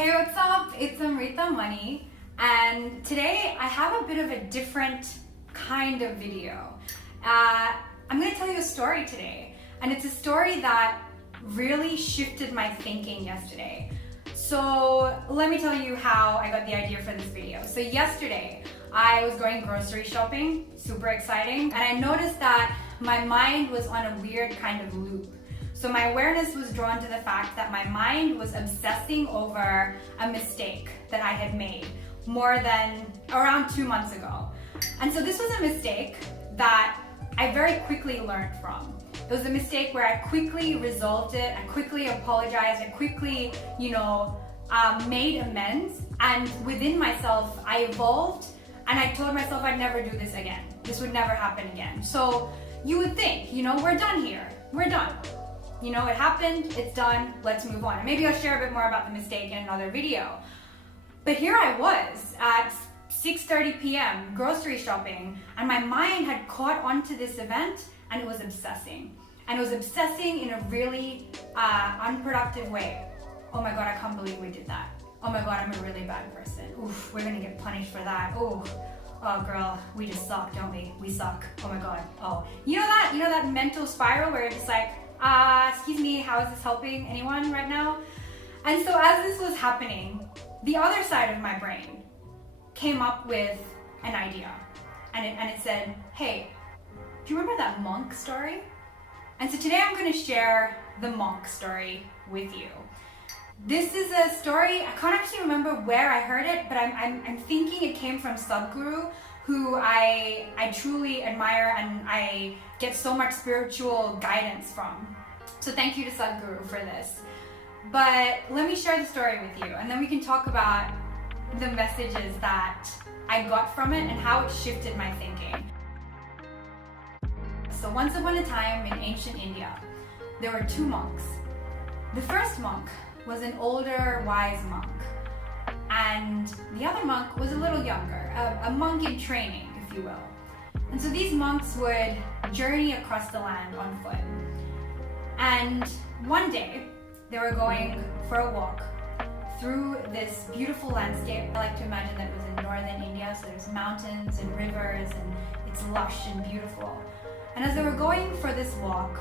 Hey, what's up? It's Amritha Mani, and today I have a bit of a different kind of video. I'm going to tell you a story today, and it's a story that really shifted my thinking yesterday. So let me tell you how I got the idea for this video. So yesterday I was going grocery shopping, super exciting, and I noticed that my mind was on a weird kind of loop. So my awareness was drawn to the fact that my mind was obsessing over a mistake that I had made more than around 2 months ago. And so this was a mistake that I very quickly learned from. It was a mistake where I quickly resolved it, I quickly apologized, I quickly, made amends. And within myself, I evolved and I told myself I'd never do this again. This would never happen again. So you would think, we're done here, we're done. It happened, it's done, let's move on. And maybe I'll share a bit more about the mistake in another video. But here I was at 6:30 p.m. grocery shopping, and my mind had caught onto this event and it was obsessing. And it was obsessing in a really unproductive way. Oh my God, I can't believe we did that. Oh my God, I'm a really bad person. Oof, we're gonna get punished for that. Oh girl, we just suck, don't we? We suck. Oh my God. Oh, you know that mental spiral where it's like, excuse me, how is this helping anyone right now? And so as this was happening, the other side of my brain came up with an idea. And it said, hey, do you remember that monk story? And so today I'm going to share the monk story with you. This is a story, I can't actually remember where I heard it, but I'm thinking it came from Sadhguru, who I truly admire and I get so much spiritual guidance from. So thank you to Sadhguru for this. But let me share the story with you, and then we can talk about the messages that I got from it and how it shifted my thinking. So once upon a time in ancient India, there were 2 monks. The first monk was an older, wise monk, and the other monk was a little younger, a monk in training, if you will. And so these monks would journey across the land on foot. And one day, they were going for a walk through this beautiful landscape. I like to imagine that it was in northern India, so there's mountains and rivers, and it's lush and beautiful. And as they were going for this walk,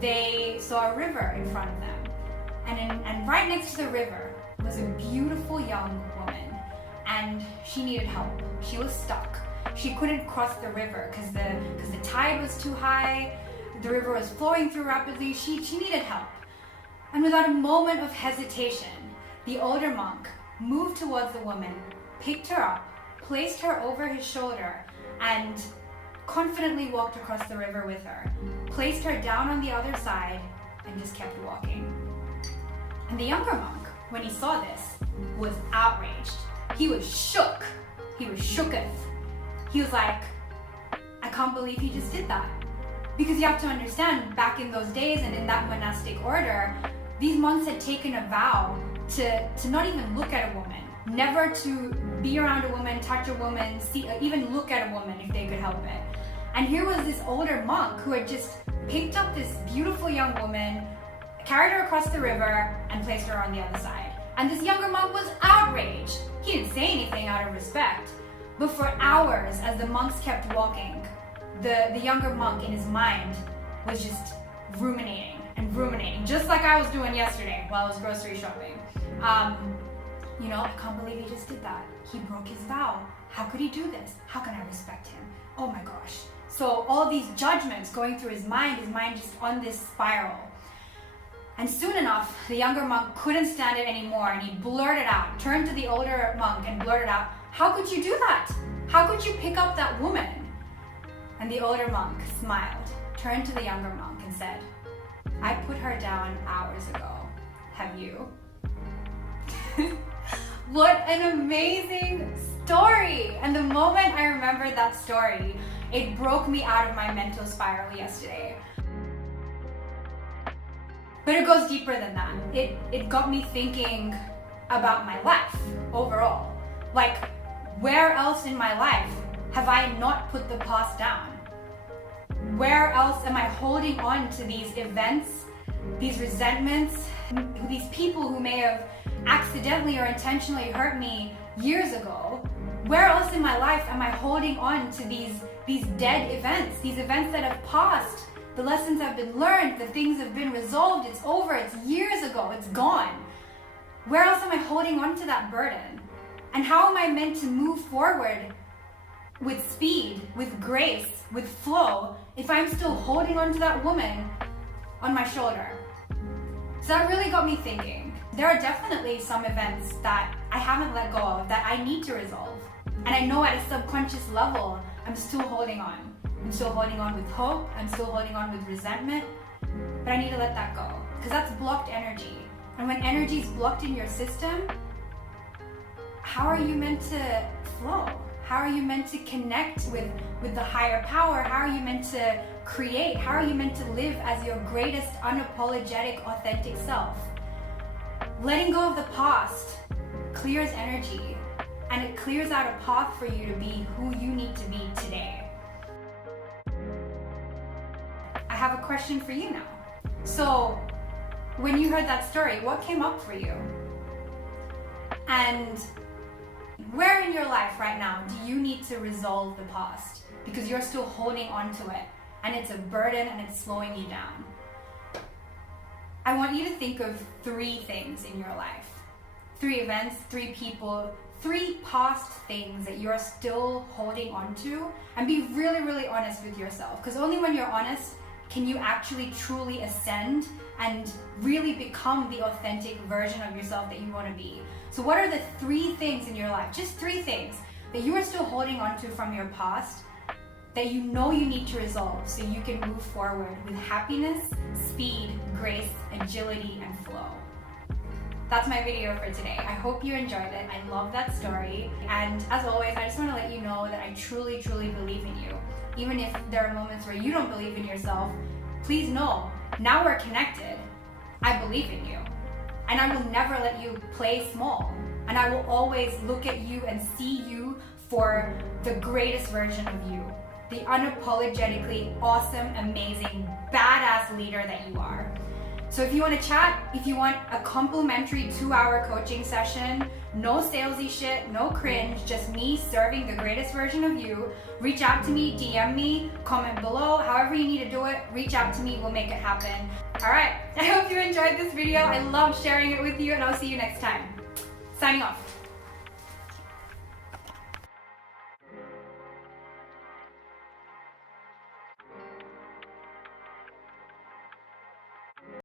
they saw a river in front of them. And right next to the river was a beautiful young woman, and she needed help. She was stuck. She couldn't cross the river because the tide was too high. The river was flowing through rapidly. She needed help. And without a moment of hesitation, the older monk moved towards the woman, picked her up, placed her over his shoulder, and confidently walked across the river with her, placed her down on the other side, and just kept walking. And the younger monk, when he saw this, was outraged. He was shook. He was shooketh. He was like, I can't believe he just did that. Because you have to understand, back in those days and in that monastic order, these monks had taken a vow to not even look at a woman, never to be around a woman, touch a woman, even look at a woman if they could help it. And here was this older monk who had just picked up this beautiful young woman, carried her across the river, and placed her on the other side. And this younger monk was outraged. He didn't say anything out of respect. But for hours, as the monks kept walking, the younger monk in his mind was just ruminating, just like I was doing yesterday while I was grocery shopping. I can't believe he just did that. He broke his vow. How could he do this? How can I respect him? Oh my gosh. So all these judgments going through his mind just on this spiral. And soon enough, the younger monk couldn't stand it anymore, and he blurted out, turned to the older monk and blurted out, how could you do that? How could you pick up that woman? And the older monk smiled, turned to the younger monk and said, I put her down hours ago. Have you? What an amazing story! And the moment I remembered that story, it broke me out of my mental spiral yesterday. But it goes deeper than that. It got me thinking about my life overall. Like, where else in my life have I not put the past down? Where else am I holding on to these events, these resentments, these people who may have accidentally or intentionally hurt me years ago, where else in my life am I holding on to these dead events, these events that have passed? The lessons have been learned, the things have been resolved, it's over, it's years ago, it's gone. Where else am I holding on to that burden? And how am I meant to move forward with speed, with grace, with flow, if I'm still holding on to that woman on my shoulder? So that really got me thinking. There are definitely some events that I haven't let go of that I need to resolve. And I know at a subconscious level, I'm still holding on. I'm still holding on with hope, I'm still holding on with resentment, but I need to let that go, because that's blocked energy. And when energy is blocked in your system, how are you meant to flow? How are you meant to connect with the higher power? How are you meant to create? How are you meant to live as your greatest, unapologetic, authentic self? Letting go of the past clears energy, and it clears out a path for you to be who you need to be today. I have a question for you now. So, when you heard that story, what came up for you? And where in your life right now do you need to resolve the past? Because you're still holding on to it, and it's a burden and it's slowing you down. I want you to think of 3 things in your life. 3 events, 3 people, 3 past things that you're still holding on to, and be really, really honest with yourself. Because only when you're honest can you actually truly ascend and really become the authentic version of yourself that you want to be. So what are the 3 things in your life, just 3 things, that you are still holding on to from your past that you know you need to resolve so you can move forward with happiness, speed, grace, agility, and flow? That's my video for today. I hope you enjoyed it. I love that story. And as always, I just want to let you know that I truly, truly believe in you. Even if there are moments where you don't believe in yourself, please know, now we're connected. I believe in you. And I will never let you play small. And I will always look at you and see you for the greatest version of you. The unapologetically awesome, amazing, badass leader that you are. So if you want to chat, if you want a complimentary 2-hour coaching session, no salesy shit, no cringe, just me serving the greatest version of you, reach out to me, DM me, comment below, however you need to do it, reach out to me, we'll make it happen. All right, I hope you enjoyed this video. I love sharing it with you, and I'll see you next time. Signing off.